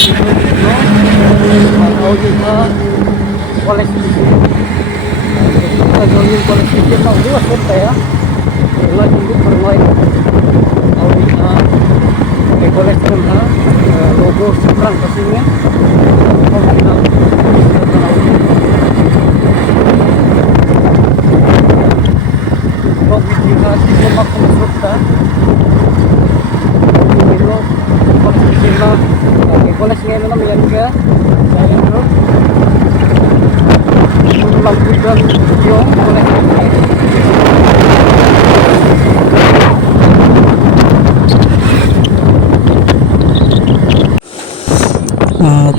koleksi yung koleksi kita luas kita ya wala hindi perloy ay koleksi na logo seberang pastinya kita simak konstrukta ini maksudnya koleksi ngayon na milan ka saya bro melakukan yung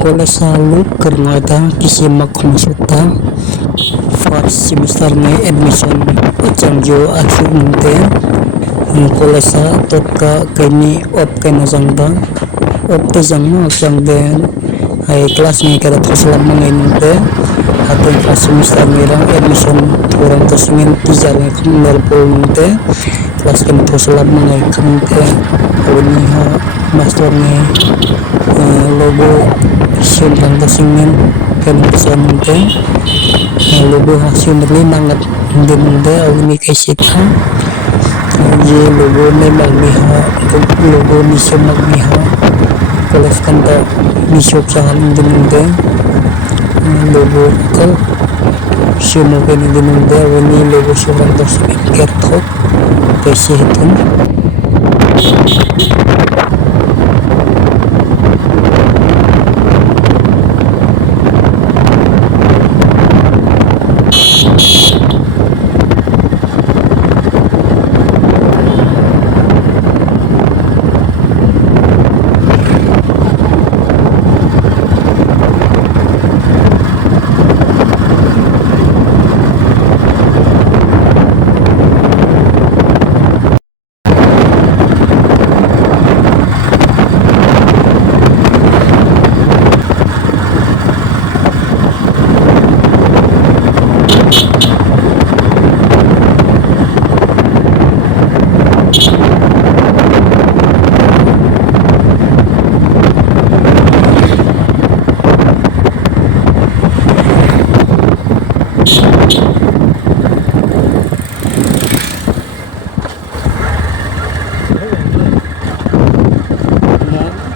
koleksi lalu karena ada disimak konsulta first semester में admission जो आखिर मुद्दे कोलेसा तोका कहीं op kena jangda op te jangno jangde hai kelas ni kada terselam mengenai atau first semester mera admission orang tersingin tijar yang kenal pulmente kelas kena terselam mengenai kente ini ha master ni logo siang tersingin kena terselamante logo hasil beli nangat denda ini kesita ये लोगों ने magniha logo nisyo magniha kelas kanta nisyo sangat denda logo kal siyo kan denda ini logo seorang tersebut kertok kasih itu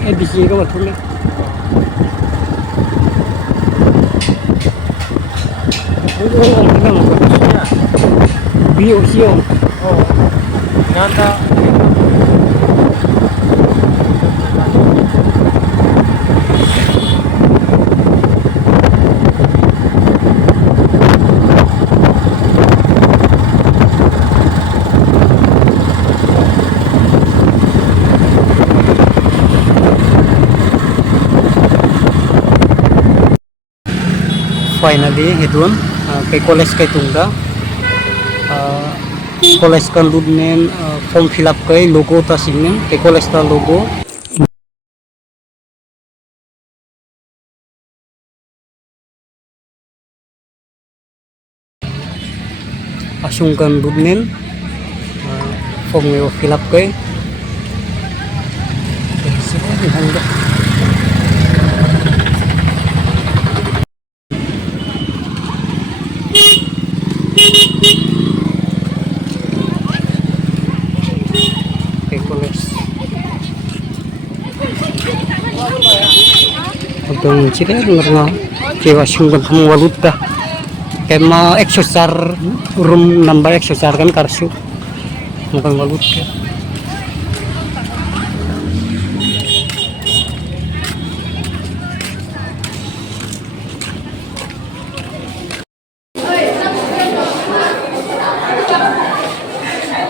edisi ka betul nih bio sio nyata finally hidun kay college kay tungda college kan dudnen form fill up kay logo ta singen kay college ta logo asung kan dudnen form fill up kay sini hangga Untuk ciri ngerna cewa sungguh kamu waluta kema eksosar room number eksosar kan karsu bukan waluta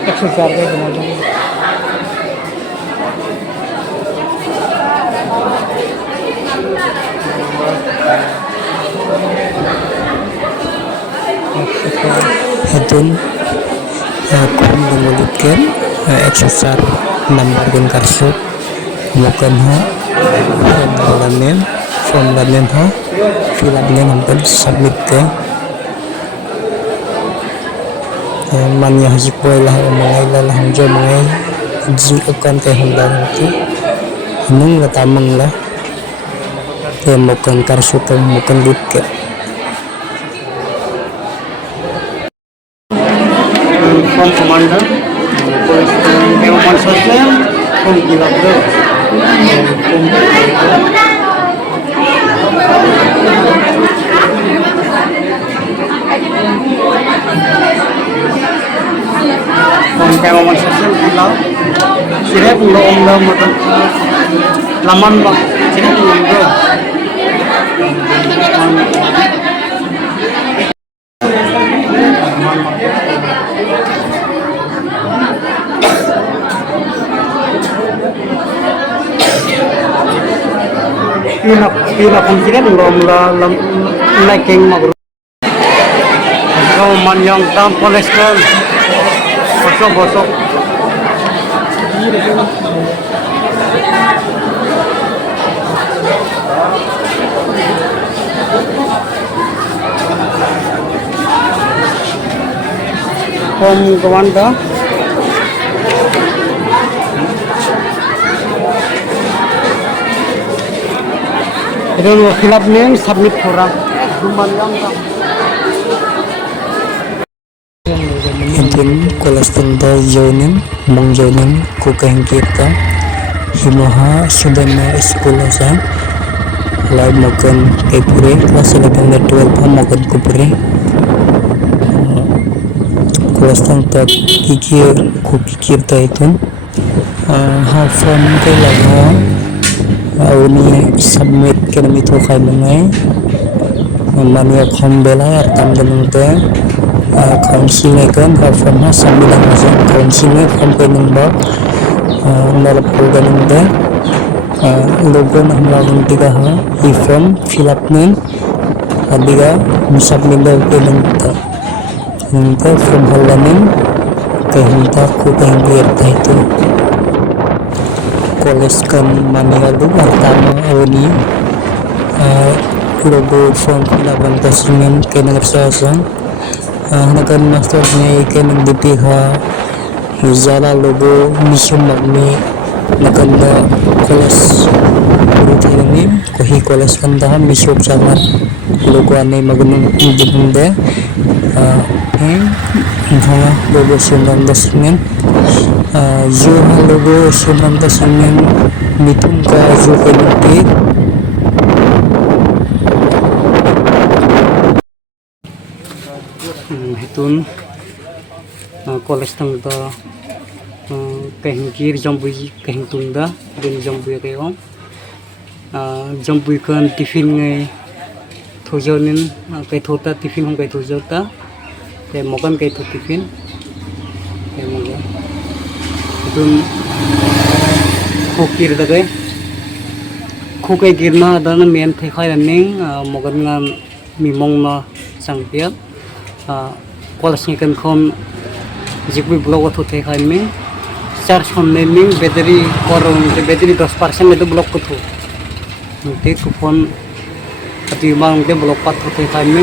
eksosar kan kemudian Hatun aku mengulitkan eksosar nambarkan karsu bukan ha form lanen ha filapnya nampak submit ke manya haji poy lah mengai lah hanjo mengai ji akan ke hendak itu hinung la tamang lah mokan karsutang mokan ditke from commander Teoman Sosel from Gilabdo from Teoman Sosel Gilau sire pulo omda mata laman ba sire pulo omda Pina konsiden belum naiking magro. Kalau manjang tam kolesterol, bosok. Om Gawanda. Itu fill up name submit kurang lumayan tak Intin kolesterol joinin mong joinin kukeng kita himaha sudana sekolah sa live mokan kepure kelas 11 dan 12 mokan kupure kolesterol tak kikir ta itu hafan kailangan ini submit kena itu kai mengai mania kombela tam dengan te kaunsilnya kan hafan ha sambilan masa kaunsilnya kompening bak melapor dengan te logo nah melawan tiga ha form fill up name adiga submit ke dengan te form halaman kehinta ku kehinta itu koleskan mania lu pertama ini logo form filaban tasmin kena ngersasang nakan masternya ikan yang dipiha zala logo mission magni nakan da koles ini kohi koleskan dah mission sangat logo aneh magnum independen deh logo 19 tasmin जो हम लोगों सुनंद संगम मिथुन का जो committee hitun kolesterol ta kahingkir jambui kahingtung da den jambui keong jambui kan tiffin ngai thojonin kai thota tiffin hong kai thojota te mokan kai tho tiffin te moga hitun khokir da kai khokai girna da na men thai khai ning mogan nga mimong na sangpiak kolasnya kan kom jikwi blog atau thai khai me charge hon ne ming battery korong te battery 10% itu blok ko thu te ku phone ati mang te blok pat thai khai me